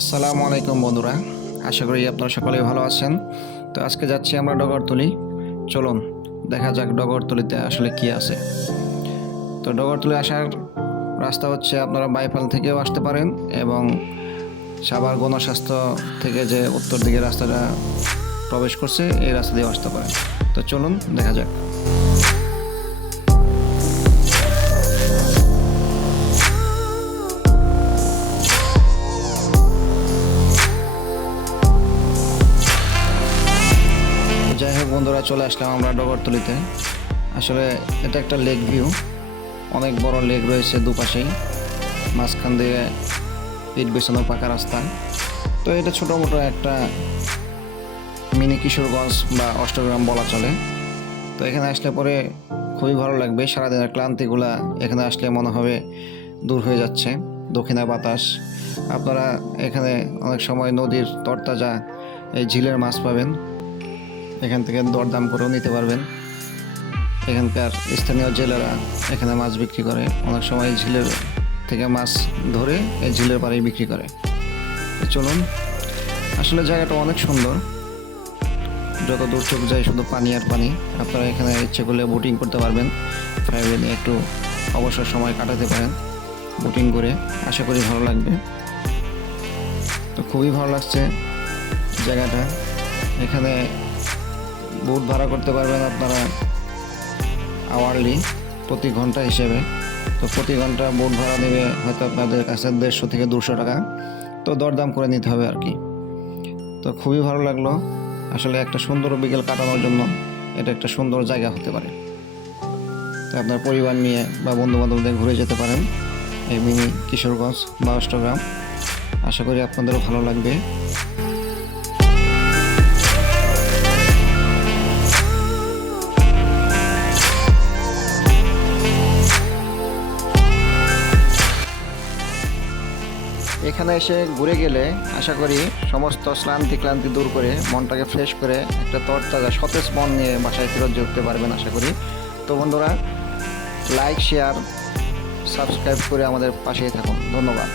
আসসালামু আলাইকুম বন্ধুরা, আশা করি আপনারা সকলেই ভালো আছেন। তো আজকে যাচ্ছি আমরা ডগরতলি। চলুন দেখা যাক ডগরতলিতে আসলে কি আছে। তো ডগরতলি আসার রাস্তা হচ্ছে আপনারা বাইপাল থেকেও আসতে পারেন এবং সাভার গণস্বাস্থ্য থেকে যে উত্তর দিকে রাস্তাটা প্রবেশ করছে এই রাস্তা দিয়েও আসতে পারেন। তো চলুন দেখা যাক। যাই হোক বন্ধুরা, চলে আসলাম আমরা ডগরতলিতে। আসলে এটা একটা লেক ভিউ, অনেক বড় লেক রয়েছে দুপাশেই, মাঝখান দিয়ে ইট বিছানো পাকা রাস্তা। তো এটা ছোটো মোটো একটা মিনি কিশোরগঞ্জ বা অষ্টগ্রাম বলা চলে। তো এখানে আসলে পরে খুবই ভালো লাগবে, সারাদিনের ক্লান্তিগুলা এখানে আসলে মনে হবে দূর হয়ে যাচ্ছে। দক্ষিণা বাতাস, আপনারা এখানে অনেক সময় নদীর তরতাজা এই ঝিলের মাছ পাবেন, এখান থেকে দরদাম করেও নিতে পারবেন। এখানকার স্থানীয় জেলেরা এখানে মাছ বিক্রি করে, অনেক সময় ঝিলের থেকে মাছ ধরে এই ঝিলের পাড়েই বিক্রি করে। চলুন, আসলে জায়গাটা অনেক সুন্দর, যত দূর চোখ যায় শুধু পানি আর পানি। আপনারা এখানে ইচ্ছে করলে বোটিং করতে পারবেন, ফ্যামিলি নিয়ে একটু অবসর সময় কাটাতে পারেন বোটিং করে, আশা করি ভালো লাগবে। তো খুবই ভালো লাগছে জায়গাটা। এখানে বোট ভাড়া করতে পারবেন আপনারা আওয়ারলি, প্রতি ঘন্টা হিসেবে। তো প্রতি ঘন্টা বোট ভাড়া নেবে হয়তো আপনাদের কাছে 150 থেকে 200 টাকা। তো দরদাম করে নিতে হবে আর কি। তো খুবই ভালো লাগলো, আসলে একটা সুন্দর বিকেল কাটানোর জন্য এটা একটা সুন্দর জায়গা হতে পারে। তো আপনার পরিবার নিয়ে বা বন্ধুবান্ধবদের ঘুরে যেতে পারেন এই মিনি কিশোরগঞ্জ বা অষ্টগ্রাম। আশা করি আপনাদেরও ভালো লাগবে। এখানে এসে ঘুরে গেলে আশা করি সমস্ত ক্লান্তি দূর করে মনটাকে ফ্রেশ করে একটা তরতাজা সতেজ মন নিয়ে বাসায় ফেরত যেতে পারবেন আশা করি। তো বন্ধুরা, লাইক, শেয়ার, সাবস্ক্রাইব করে আমাদের পাশেই থাকুন। ধন্যবাদ।